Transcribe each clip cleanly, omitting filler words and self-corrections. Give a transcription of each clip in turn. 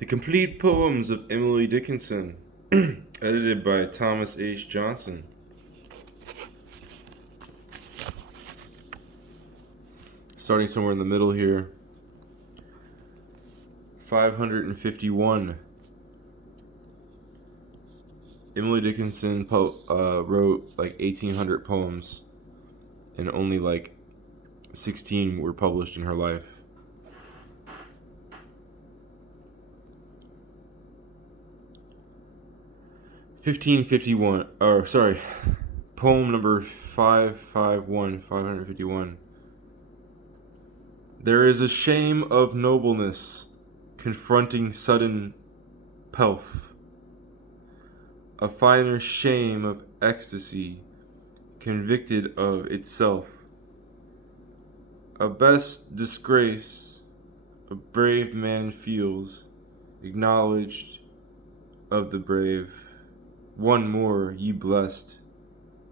The Complete Poems of Emily Dickinson, edited by Thomas H. Johnson. Starting somewhere in the middle here. 551. Emily Dickinson wrote like 1,800 poems, and only like 16 were published in her life. Poem number 551. There is a shame of nobleness confronting sudden pelf, a finer shame of ecstasy convicted of itself, a best disgrace a brave man feels, acknowledged of the brave. One more, ye blessed,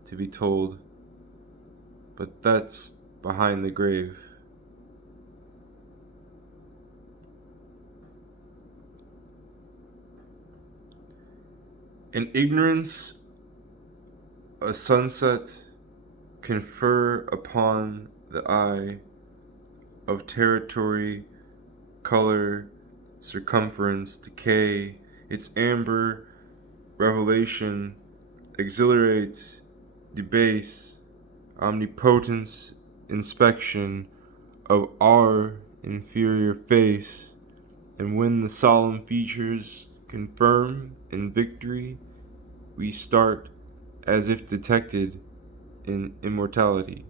to be told, but that's behind the grave. In ignorance, a sunset confer upon the eye of territory, color, circumference, decay, its amber revelation exhilarates, debase, omnipotence, inspection of our inferior face, and when the solemn features confirm in victory, we start as if detected in immortality.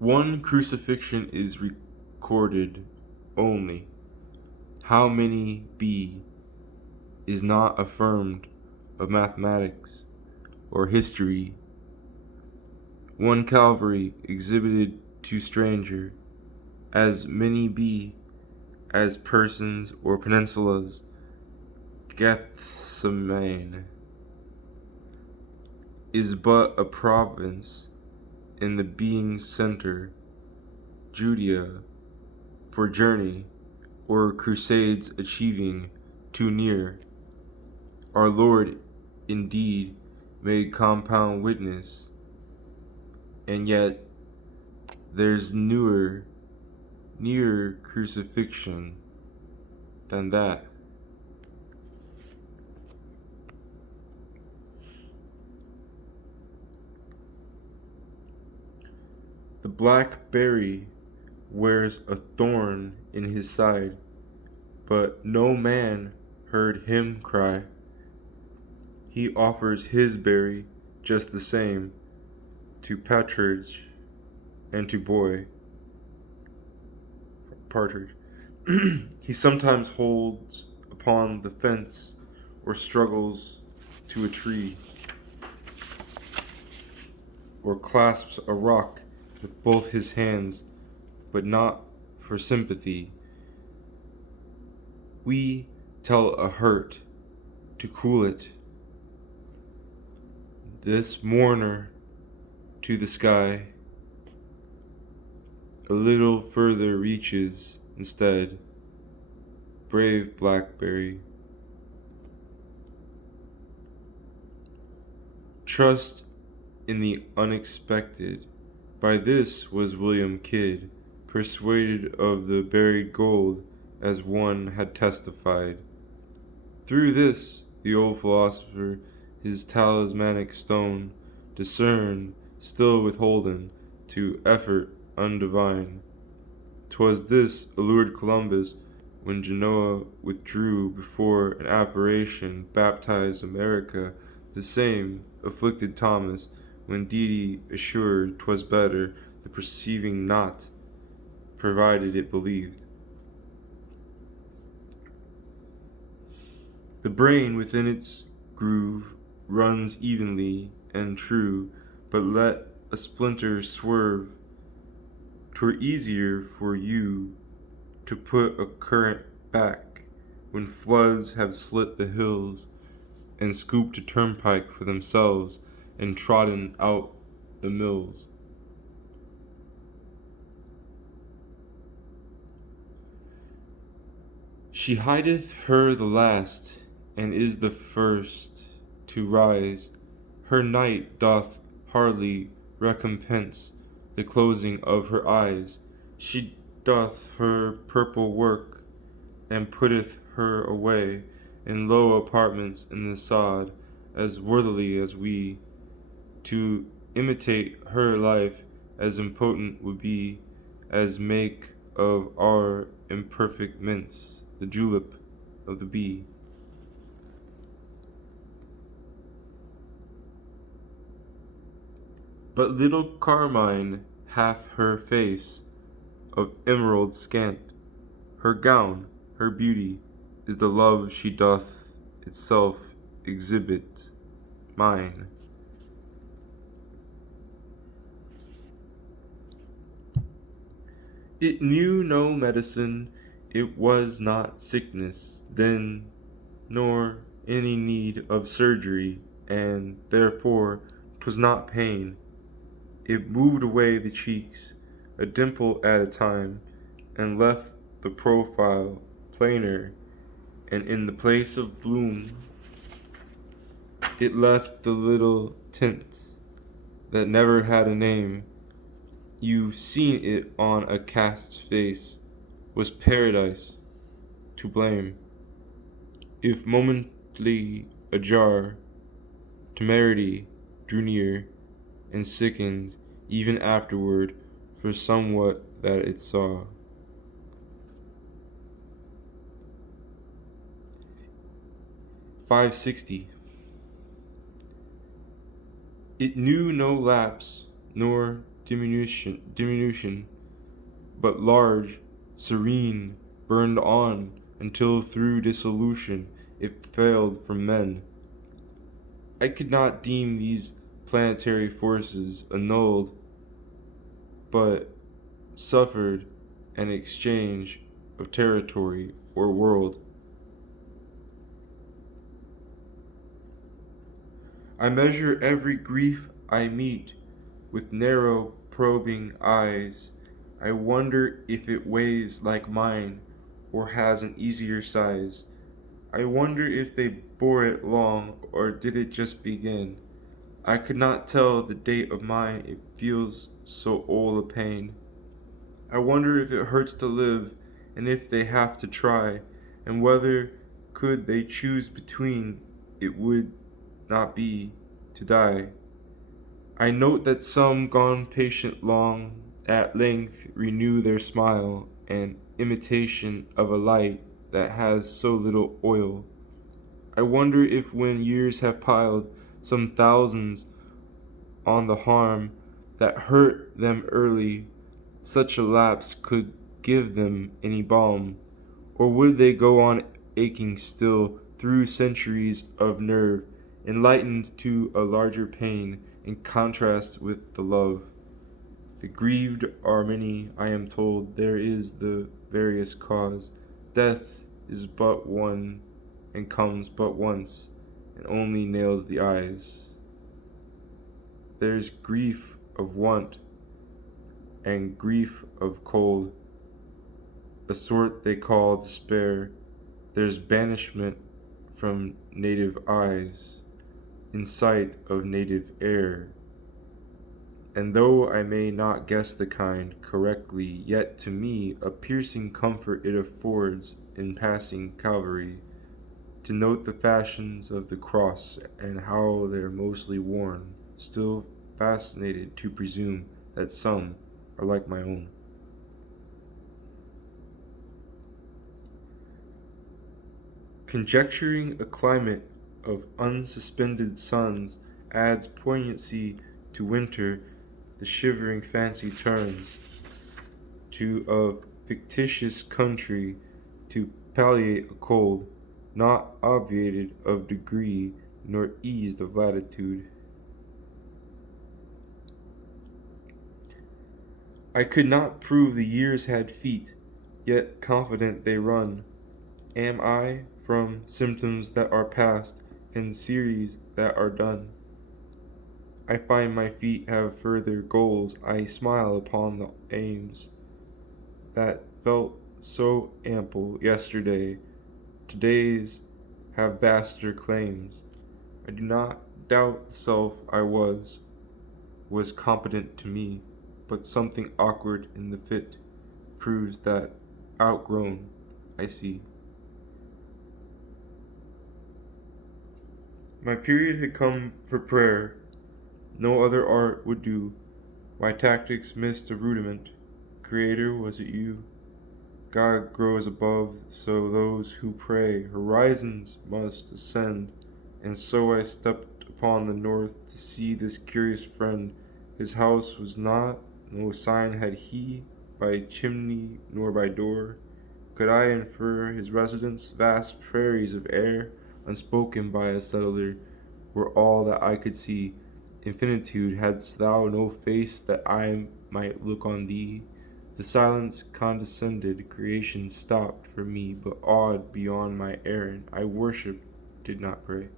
One crucifixion is recorded only. How many be is not affirmed of mathematics or history. One Calvary exhibited to stranger, as many be as persons or peninsulas. Gethsemane is but a province in the being's center. Judea for journey or crusades achieving too near. Our Lord indeed made compound witness, and yet there's nearer crucifixion than that. The blackberry wears a thorn in his side, but no man heard him cry. He offers his berry just the same to partridge and to partridge. He sometimes holds upon the fence or struggles to a tree or clasps a rock with both his hands, but not for sympathy. We tell a hurt to cool it. This mourner to the sky a little further reaches instead. Brave blackberry. Trust in the unexpected. By this was William Kidd persuaded of the buried gold, as one had testified. Through this the old philosopher his talismanic stone discerned, still withholden to effort undivine. 'Twas this allured Columbus when Genoa withdrew before an apparition baptized America. The same afflicted Thomas when deity assured 'twas better the perceiving not, provided it believed. The brain within its groove runs evenly and true, but let a splinter swerve. 'Twere easier for you to put a current back when floods have slit the hills and scooped a turnpike for themselves and trodden out the mills. She hideth her the last, and is the first to rise. Her night doth hardly recompense the closing of her eyes. She doth her purple work, and putteth her away in low apartments in the sod, as worthily as we. To imitate her life as impotent would be, as make of our imperfect mints the julep of the bee. But little Carmine hath her face of emerald scant, her gown, her beauty, is the love she doth itself exhibit, mine. It knew no medicine, it was not sickness then, nor any need of surgery, and therefore 'twas not pain. It moved away the cheeks, a dimple at a time, and left the profile plainer, and in the place of bloom it left the little tint that never had a name. You've seen it on a cast's face. Was paradise to blame? If momently ajar, temerity drew near, and sickened even afterward for somewhat that it saw. "560. It knew no lapse nor diminution, but large, serene, burned on until through dissolution it failed from men. I could not deem these planetary forces annulled, but suffered an exchange of territory or world. I measure every grief I meet with narrow, probing eyes. I wonder if it weighs like mine, or has an easier size. I wonder if they bore it long, or did it just begin. I could not tell the date of mine, it feels so old a pain. I wonder if it hurts to live, and if they have to try, and whether could they choose between, it would not be to die. I note that some gone patient long at length renew their smile, an imitation of a light that has so little oil. I wonder if when years have piled some thousands on the harm that hurt them early, such a lapse could give them any balm, or would they go on aching still through centuries of nerve, enlightened to a larger pain in contrast with the love. The grieved are many, I am told, there is the various cause. Death is but one, and comes but once, and only nails the eyes. There's grief of want, and grief of cold, a sort they call despair. There's banishment from native eyes, in sight of native air. And though I may not guess the kind correctly, yet to me a piercing comfort it affords in passing Calvary, to note the fashions of the cross and how they're mostly worn, still fascinated to presume that some are like my own. Conjecturing a climate of unsuspended suns adds poignancy to winter, the shivering fancy turns to a fictitious country to palliate a cold, not obviated of degree nor eased of latitude. I could not prove the years had feet, yet confident they run. Am I from symptoms that are past and series that are done? I find my feet have further goals. I smile upon the aims that felt so ample yesterday. Today's have vaster claims. I do not doubt the self I was competent to me, but something awkward in the fit proves that outgrown I see. My period had come for prayer. No other art would do. My tactics missed a rudiment. Creator, was it you? God grows above, so those who pray horizons must ascend. And so I stepped upon the north to see this curious friend. His house was not, no sign had he, by chimney nor by door. Could I infer his residence? Vast prairies of air, unspoken by a settler, were all that I could see. Infinitude, hadst thou no face that I might look on thee? The silence condescended, creation stopped for me, but awed beyond my errand, I worshipped, did not pray.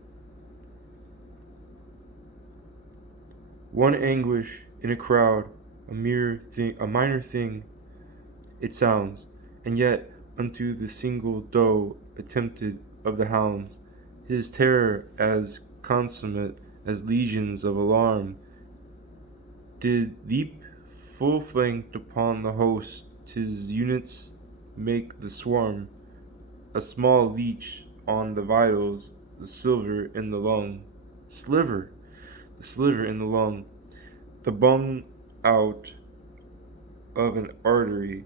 One anguish in a crowd, a minor thing, it sounds, and yet unto the single doe attempted of the hounds, his terror as consummate as legions of alarm, did leap full flanked upon the host, his units make the swarm, a small leech on the vitals, the silver in the lung, the sliver in the lung, the bung out of an artery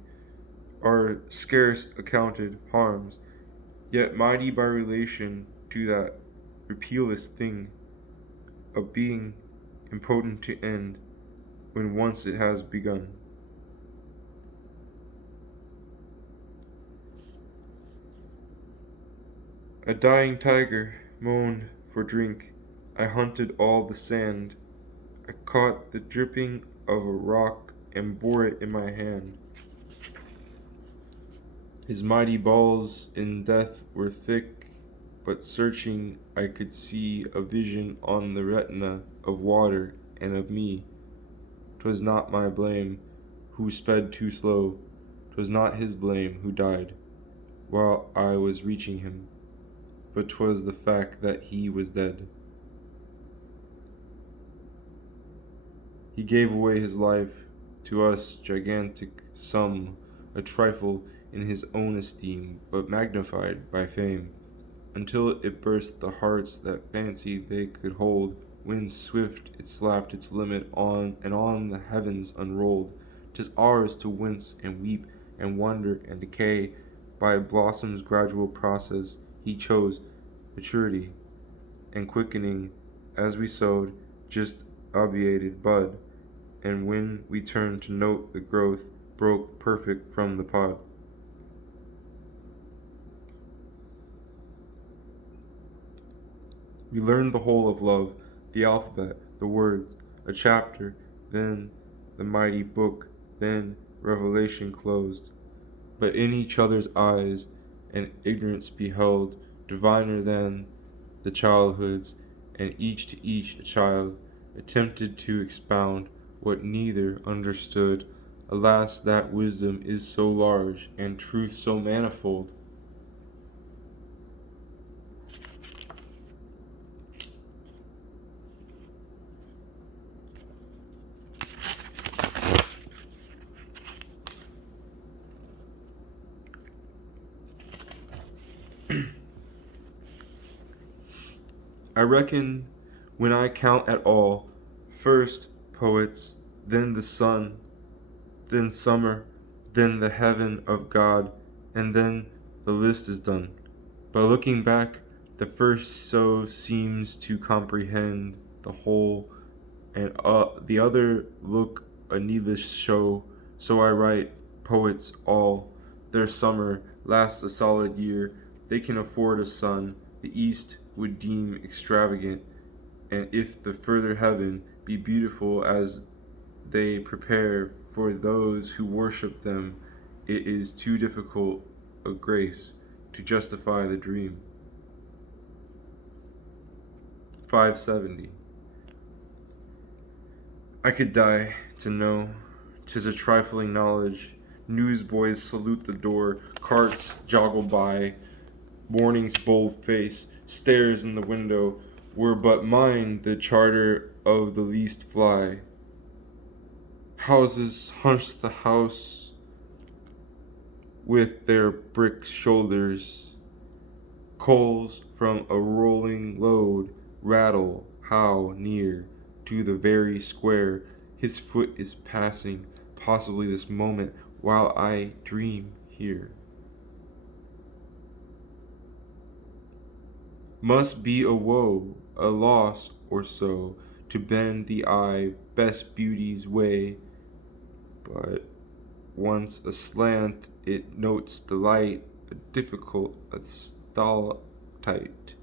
are scarce accounted harms, yet mighty by relation to that repealless thing of being impotent to end when once it has begun. A dying tiger moaned for drink. I hunted all the sand. I caught the dripping of a rock and bore it in my hand. His mighty balls in death were thick, but searching I could see a vision on the retina of water and of me. 'Twas not my blame who sped too slow, 'twas not his blame who died while I was reaching him, but 'twas the fact that he was dead. He gave away his life to us, gigantic sum, a trifle in his own esteem, but magnified by fame, until it burst the hearts that fancied they could hold. When swift it slapped its limit on, and on the heavens unrolled. 'Tis ours to wince and weep and wonder and decay. By blossom's gradual process he chose maturity and quickening as we sowed, just obviated bud, and when we turned to note the growth, broke perfect from the pod. We learned the whole of love, the alphabet, the words, a chapter, then the mighty book, then revelation closed. But in each other's eyes an ignorance beheld, diviner than the childhood's, and each to each a child attempted to expound what neither understood. Alas, that wisdom is so large, and truth so manifold. I reckon when I count at all, first poets, then the sun, then summer, then the heaven of God, and then the list is done. But looking back, the first so seems to comprehend the whole, and the other look a needless show. So I write, poets all, their summer lasts a solid year. They can afford a sun the East would deem extravagant, and if the further heaven be beautiful as they prepare for those who worship them, it is too difficult a grace to justify the dream. 570. I could die to know. 'Tis a trifling knowledge. Newsboys salute the door, carts joggle by, morning's bold face stares in the window. Were but mine the charter of the least fly. Houses hunch the house with their brick shoulders. Coals from a rolling load rattle how near to the very square his foot is passing, possibly this moment, while I dream here. Must be a woe, a loss or so, to bend the eye best beauty's way, but once aslant it notes the light, a difficult, a stalactite.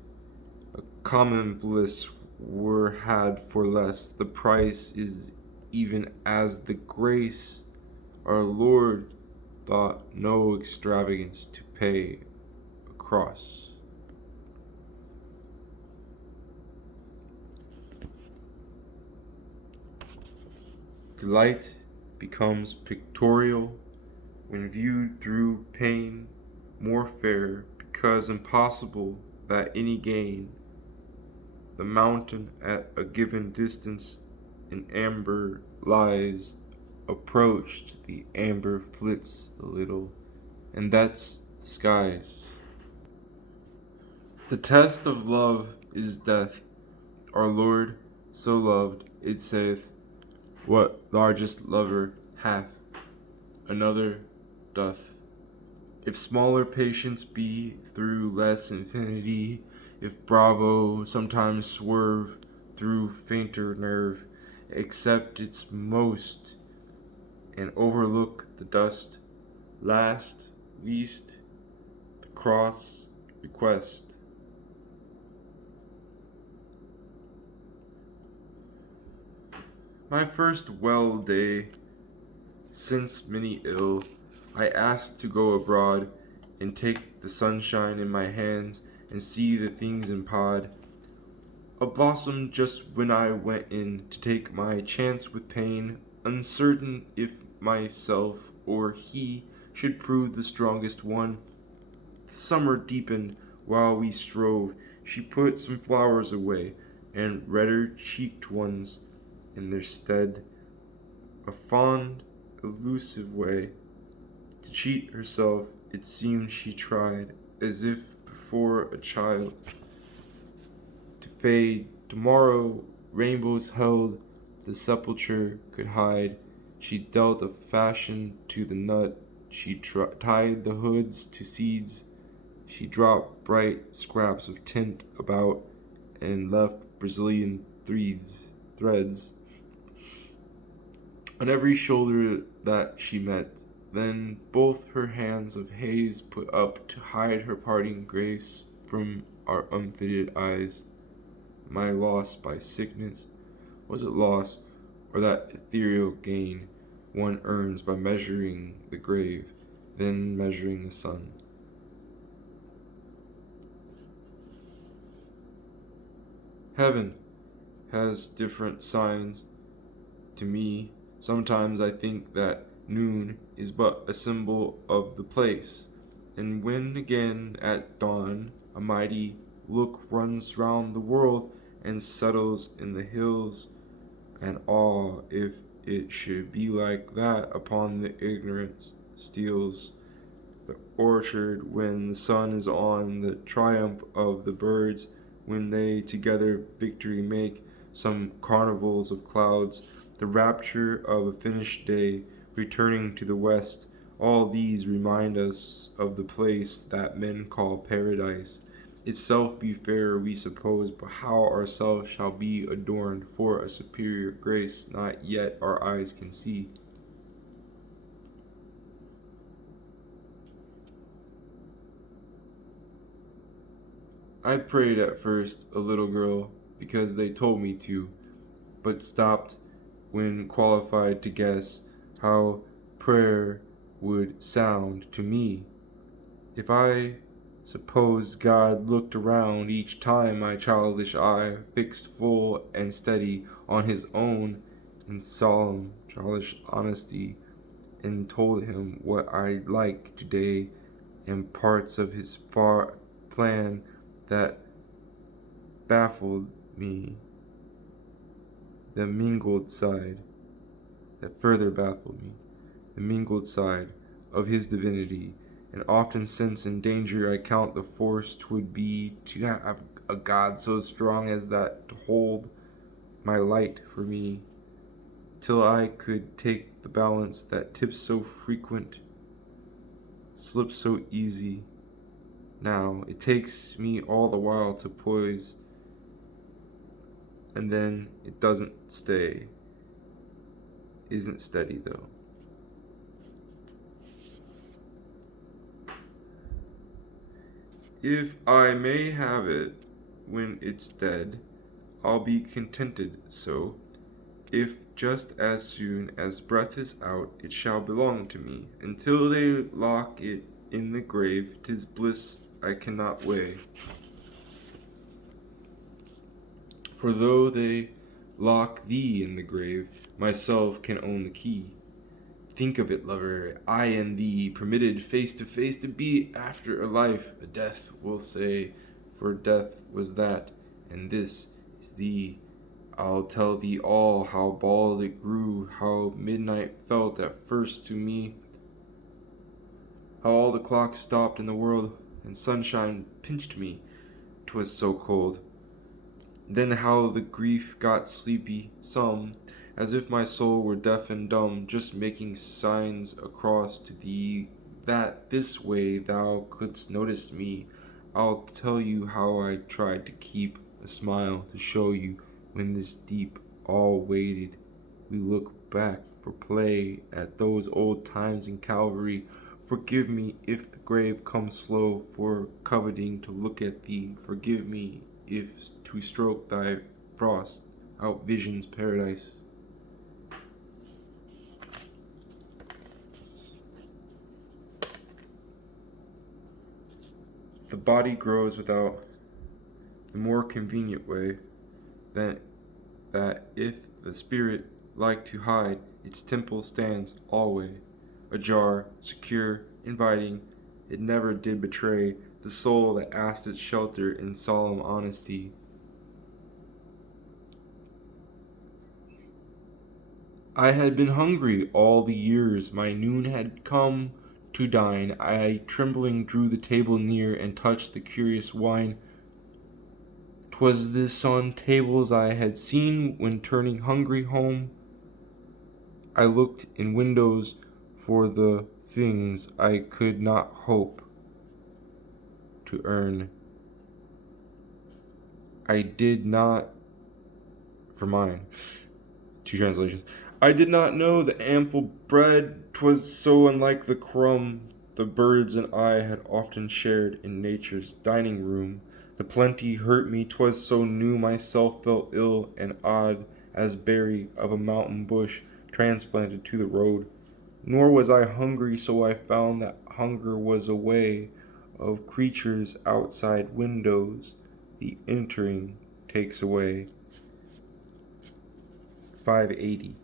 A common bliss were had for less, the price is even as the grace. Our Lord thought no extravagance to pay across. Delight becomes pictorial when viewed through pain, more fair, because impossible that any gain. The mountain at a given distance in amber lies, approached, the amber flits a little, and that's the skies. The test of love is death. Our Lord so loved, it saith, what largest lover hath, another doth. If smaller patience be through less infinity, if bravo sometimes swerve through fainter nerve, accept its most and overlook the dust, last, least, the cross, request. My first well day, since many ill, I asked to go abroad and take the sunshine in my hands and see the things in pod. A blossom just when I went in to take my chance with pain, uncertain if myself or he should prove the strongest one. The summer deepened while we strove. She put some flowers away, and redder cheeked ones in their stead. A fond, elusive way to cheat herself, it seemed she tried, as if before a child. To fade, tomorrow rainbows held, the sepulchre could hide. She dealt a fashion to the nut, she tied the hoods to seeds, she dropped bright scraps of tint about, and left Brazilian threads on every shoulder that she met. Then both her hands of haze put up to hide her parting grace from our unfitted eyes. My loss by sickness, was it loss, or that ethereal gain one earns by measuring the grave, then measuring the sun? Heaven has different signs to me. Sometimes I think that noon is but a symbol of the place, and when again at dawn a mighty look runs round the world and settles in the hills, and awe, if it should be like that, upon the ignorance steals the orchard when the sun is on, the triumph of the birds when they together victory make, some carnivals of clouds, the rapture of a finished day, returning to the west, all these remind us of the place that men call paradise. Itself be fair, we suppose, but how ourselves shall be adorned for a superior grace not yet our eyes can see. I prayed at first, a little girl, because they told me to, but stopped when qualified to guess how prayer would sound to me. If I suppose God looked around each time my childish eye fixed full and steady on his own, in solemn, childish honesty, and told him what I like today and parts of his far plan that baffled me, the mingled side, that further baffled me, the mingled side of his divinity. And often since in danger I count the force 'twould be to have a God so strong as that to hold my light for me, till I could take the balance that tips so frequent, slips so easy. Now it takes me all the while to poise, and then it doesn't stay, isn't steady though. If I may have it when it's dead, I'll be contented so. If just as soon as breath is out, it shall belong to me. Until they lock it in the grave, 'tis bliss I cannot weigh. For though they lock thee in the grave, myself can own the key. Think of it, lover, I and thee, permitted face to face to be after a life, a death, we'll say, for death was that, and this is thee. I'll tell thee all, how bald it grew, how midnight felt at first to me, how all the clocks stopped in the world, and sunshine pinched me, 'twas so cold. Then how the grief got sleepy, some, as if my soul were deaf and dumb, just making signs across to thee that this way thou couldst notice me. I'll tell you how I tried to keep a smile to show you when this deep all waited. We look back for play at those old times in Calvary. Forgive me if the grave comes slow for coveting to look at thee. Forgive me if to stroke thy frost out vision's paradise. The body grows without the more convenient way than that if the spirit like to hide, its temple stands alway, ajar, secure, inviting. It never did betray the soul that asked its shelter in solemn honesty. I had been hungry all the years my noon had come to dine. I trembling drew the table near and touched the curious wine. 'Twas this on tables I had seen when turning hungry home. I looked in windows for the things I could not hope to earn. I did not, for mine, two translations. I did not know the ample bread, 'twas so unlike the crumb the birds and I had often shared in nature's dining room. The plenty hurt me, 'twas so new myself felt ill and odd as berry of a mountain bush transplanted to the road. Nor was I hungry, so I found that hunger was a way of creatures outside windows. The entering takes away. 580.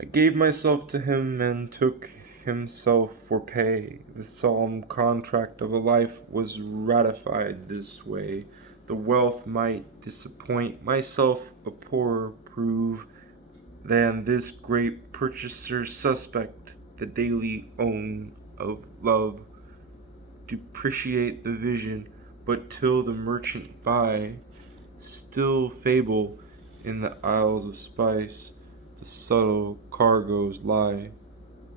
I gave myself to him and took himself for pay. The solemn contract of a life was ratified this way. The wealth might disappoint, myself a poorer prove than this great purchaser suspect, the daily own of love. Depreciate the vision, but till the merchant buy, still fable in the isles of spice the subtle cargoes lie.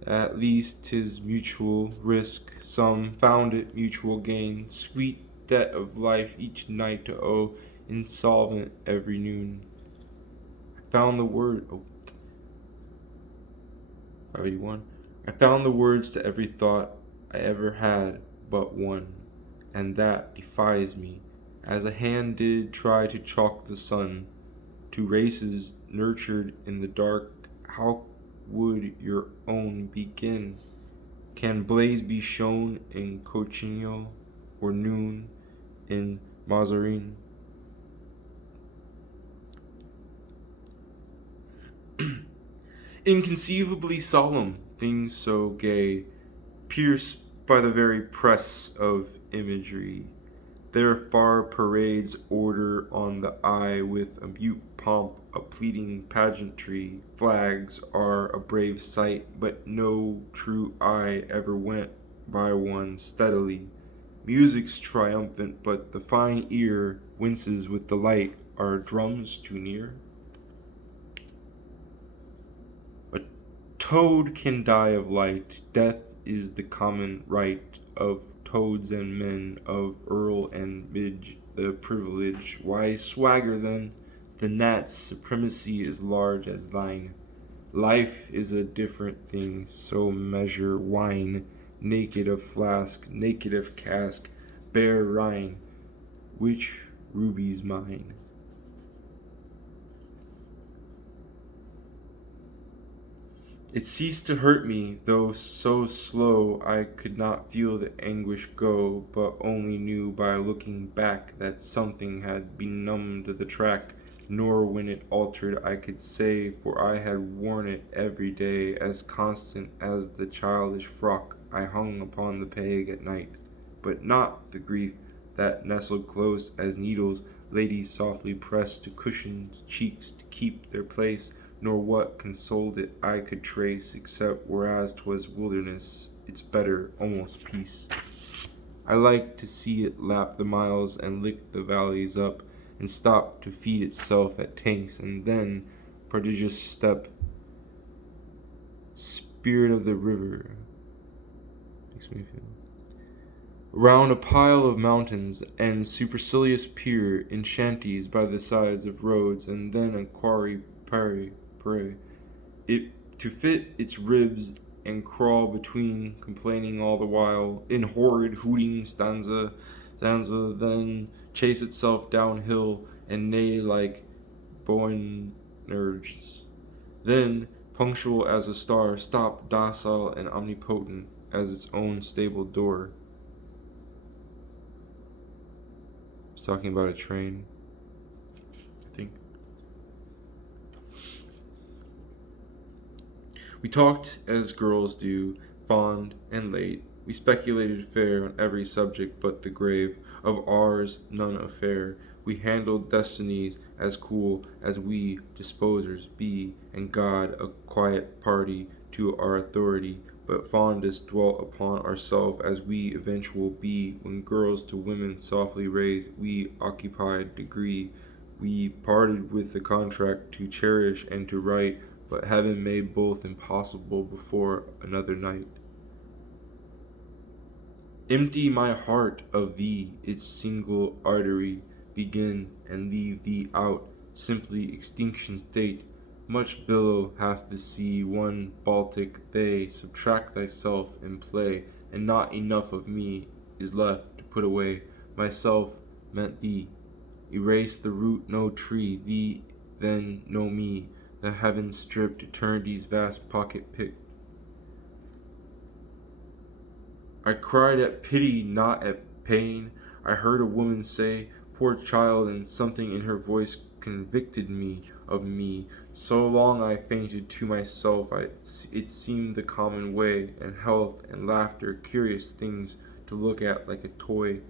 At least 'tis mutual risk, some found it mutual gain, sweet debt of life each night to owe, insolvent every noon. I found the word 581. I found the words to every thought I ever had but one, and that defies me, as a hand did try to chalk the sun. To races nurtured in the dark, how would your own begin? Can blaze be shown in cochineal, or noon in Mazarin? Inconceivably solemn, things so gay, pierced by the very press of imagery. Their far parades order on the eye with a mute pomp, a pleading pageantry. Flags are a brave sight, but no true eye ever went by one steadily. Music's triumphant, but the fine ear winces with delight. Are drums too near? A toad can die of light. Death is the common right of toads and men, of earl and midge, the privilege. Why swagger then? The gnat's supremacy is large as thine. Life is a different thing, so measure wine. Naked of flask, naked of cask, bare Rhine. Which ruby's mine? It ceased to hurt me, though so slow I could not feel the anguish go, but only knew by looking back that something had benumbed the track, nor when it altered I could say, for I had worn it every day, as constant as the childish frock I hung upon the peg at night. But not the grief that nestled close as needles ladies softly pressed to cushioned cheeks to keep their place, nor what consoled it I could trace, except whereas 'twas wilderness, its better, almost peace. I liked to see it lap the miles and lick the valleys up, and stop to feed itself at tanks, and then, prodigious step, spirit of the river, makes me feel. Round a pile of mountains and supercilious pier in shanties by the sides of roads, and then a quarry pray it to fit its ribs and crawl between, complaining all the while, in horrid hooting stanza, then chase itself downhill and neigh like Boanerges. Then, punctual as a star, stop docile and omnipotent as its own stable door. It's talking about a train, I think. We talked as girls do, fond and late. We speculated fair on every subject but the grave. Of ours none affair. We handled destinies as cool as we disposers be, and God a quiet party to our authority. But fondest dwelt upon ourself as we eventual be. When girls to women softly raised, we occupied degree. We parted with the contract to cherish and to write, but heaven made both impossible before another night. Empty my heart of thee, its single artery, begin and leave thee out, simply extinction's date. Much billow hath the sea, one Baltic they, subtract thyself and play, and not enough of me is left to put away. Myself meant thee. Erase the root no tree, thee then no me. The heavens stripped, eternity's vast pocket picked. I cried at pity, not at pain. I heard a woman say, poor child, and something in her voice convicted me of me. So long I fainted to myself, it seemed the common way, and health and laughter, curious things to look at like a toy.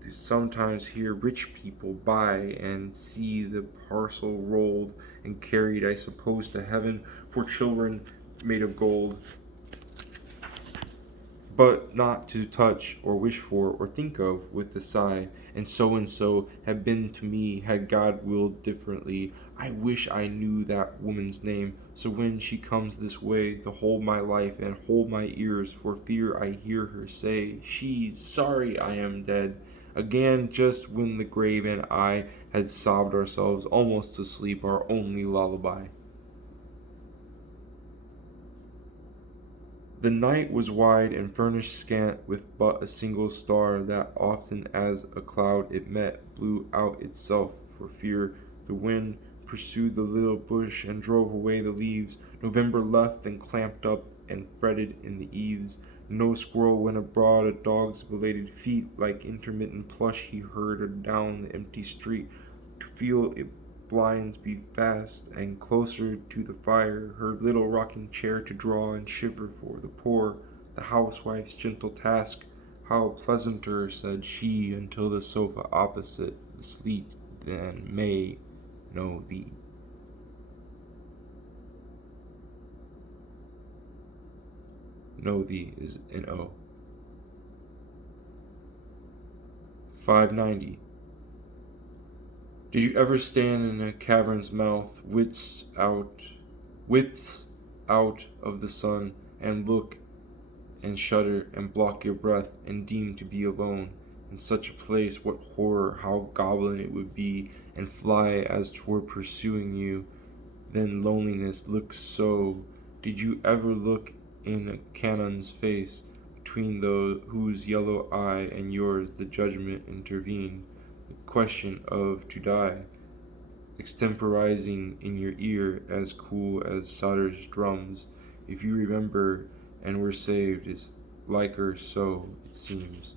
To sometimes hear rich people buy and see the parcel rolled and carried, I suppose, to heaven for children made of gold, but not to touch or wish for or think of with the sigh. And so had been to me had God willed differently. I wish I knew that woman's name, so when she comes this way to hold my life and hold my ears for fear I hear her say, she's sorry I am dead. Again, just when the grave and I had sobbed ourselves almost to sleep, our only lullaby. The night was wide and furnished scant with but a single star that often as a cloud it met blew out itself for fear. The wind pursued the little bush and drove away the leaves. November left and clamped up and fretted in the eaves. No squirrel went abroad, a dog's belated feet like intermittent plush he heard down the empty street to feel it blinds be fast, and closer to the fire, her little rocking chair to draw and shiver for the poor, the housewife's gentle task. How pleasanter, said she, until the sofa opposite, the sleet than may know thee. Know thee is an O. 590. Did you ever stand in a cavern's mouth, widths out of the sun, and look and shudder and block your breath and deem to be alone? In such a place, what horror, how goblin it would be, and fly as 'twere pursuing you. Then loneliness looks so. Did you ever look in a canon's face, between those whose yellow eye and yours the judgment intervened, the question of to die, extemporizing in your ear, as cool as solder's drums? If you remember and were saved, it's liker so, it seems.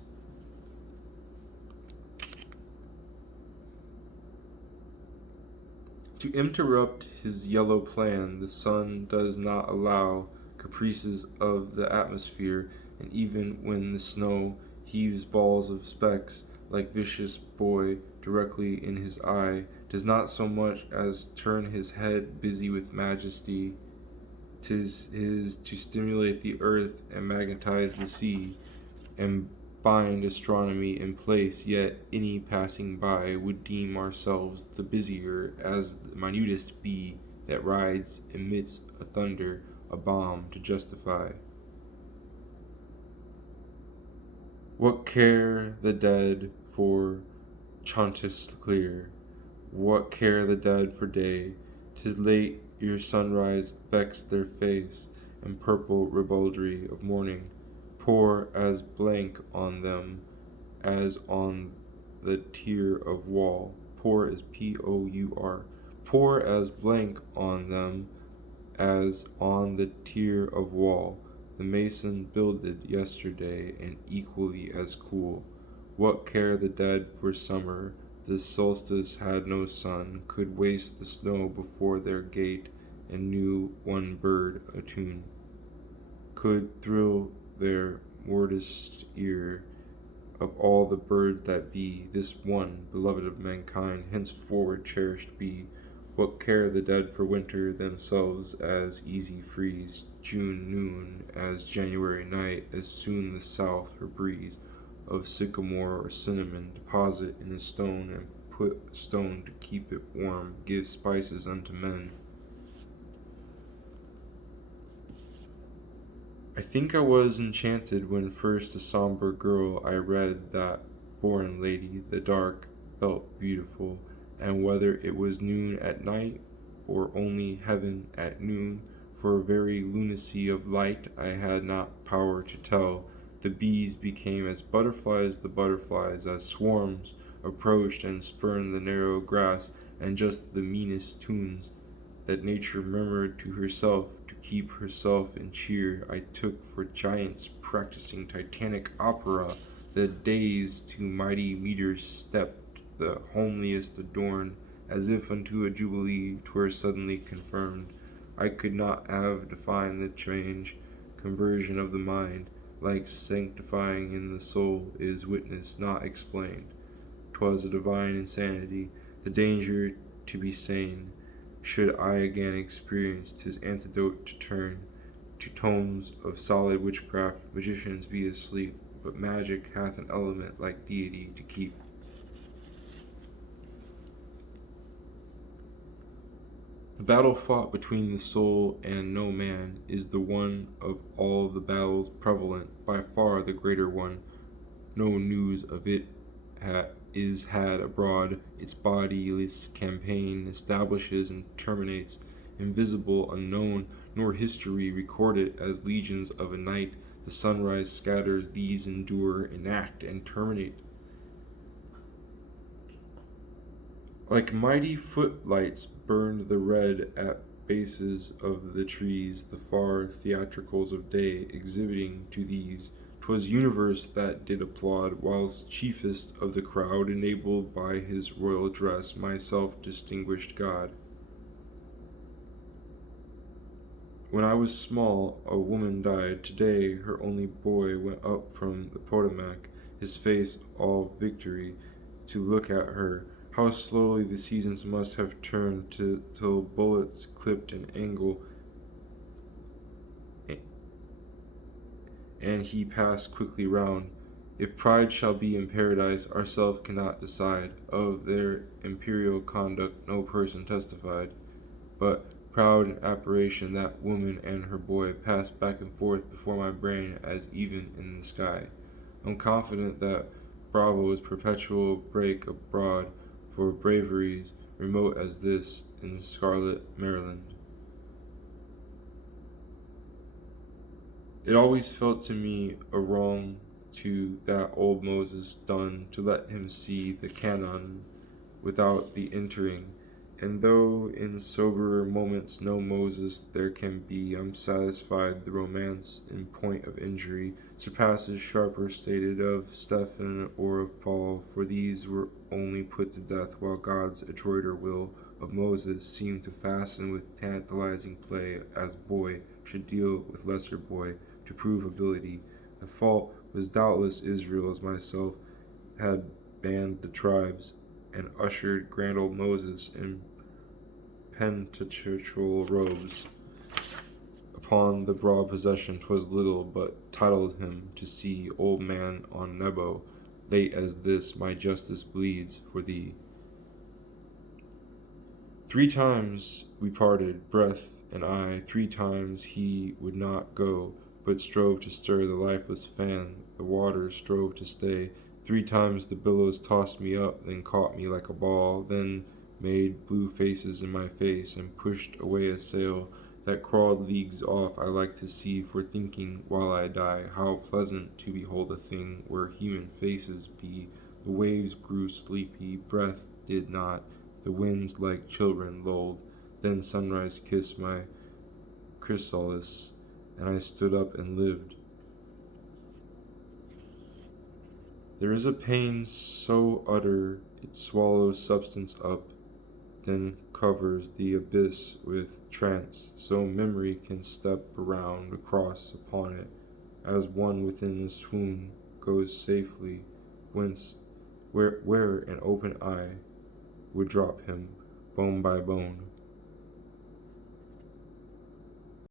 To interrupt his yellow plan, the sun does not allow caprices of the atmosphere, and even when the snow heaves balls of specks, like vicious boy, directly in his eye, does not so much as turn his head busy with majesty. 'Tis his to stimulate the earth and magnetize the sea, and bind astronomy in place, yet any passing by would deem ourselves the busier as the minutest bee that rides emits a thunder, a bomb to justify. What care the dead for Chanticleer? What care the dead for day? 'Tis late ere sunrise vexed their face, and purple ribaldry of morning pour as blank on them as on the tier of wall. Pour is Pour. Pour as blank on them as on the tier of wall. The mason builded yesterday, and equally as cool. What care the dead for summer? The solstice had no sun, could waste the snow before their gate, and knew one bird attune, could thrill their mortised ear. Of all the birds that be, this one, beloved of mankind, henceforward cherished be. What care the dead for winter, themselves as easy freeze, June noon as January night, as soon the south her breeze of sycamore or cinnamon deposit in a stone, and put a stone to keep it warm, give spices unto men. I think I was enchanted when first a sombre girl I read that foreign lady, the dark, felt beautiful, and whether it was noon at night, or only heaven at noon, for very lunacy of light I had not power to tell, the bees became as butterflies, the butterflies as swarms approached and spurned the narrow grass, and just the meanest tunes that nature murmured to herself to keep herself in cheer I took for giants practicing titanic opera. The days to mighty meters stepped, the homeliest adorned, as if unto a jubilee 'twere suddenly confirmed. I could not have defined the change, conversion of the mind, like sanctifying in the soul, is witness not explained. 'Twas a divine insanity, the danger to be sane. Should I again experience 'tis antidote to turn to tomes of solid witchcraft, magicians be asleep, but magic hath an element like deity to keep. The battle fought between the soul and no man is the one of all the battles prevalent, by far the greater one. No news of it is had abroad. Its bodiless campaign establishes and terminates, invisible, unknown, nor history record it as legions of a night. The sunrise scatters, these endure, enact, and terminate. Like mighty footlights burned the red at bases of the trees, the far theatricals of day, exhibiting to these 'Twas universe that did applaud, whilst chiefest of the crowd, enabled by his royal dress, myself distinguished God. When I was small, a woman died. Today, her only boy went up from the Potomac, his face all victory, to look at her. How slowly the seasons must have turned till bullets clipped an angle, and he passed quickly round. If pride shall be in paradise, ourself cannot decide. Of their imperial conduct no person testified. But proud in apparition that woman and her boy passed back and forth before my brain as even in the sky. I'm confident that Bravo's perpetual break abroad for braveries remote as this in scarlet Maryland. It always felt to me a wrong to that old Moses done to let him see the Canaan without the entering. And though in soberer moments no Moses there can be, I'm satisfied the romance, in point of injury, surpasses sharper stated of Stephen or of Paul, for these were only put to death while God's adroiter will of Moses seemed to fasten with tantalizing play, as boy should deal with lesser boy, to prove ability. The fault was doubtless Israel's. Myself had banned the tribes, and ushered grand old Moses in penitential robes upon the broad possession. 'Twas little, but titled him to see old man on Nebo. Late as this, my justice bleeds for thee. 3 times we parted, breath and I. 3 times he would not go, but strove to stir the lifeless fan. The waters strove to stay. 3 times the billows tossed me up, then caught me like a ball, then made blue faces in my face, and pushed away a sail that crawled leagues off. I like to see, for thinking while I die, how pleasant to behold a thing where human faces be. The waves grew sleepy, breath did not, the winds like children lulled. Then sunrise kissed my chrysalis, and I stood up and lived. There is a pain so utter it swallows substance up, then covers the abyss with trance, so memory can step around across upon it, as one within a swoon goes safely, whence where an open eye would drop him, bone by bone.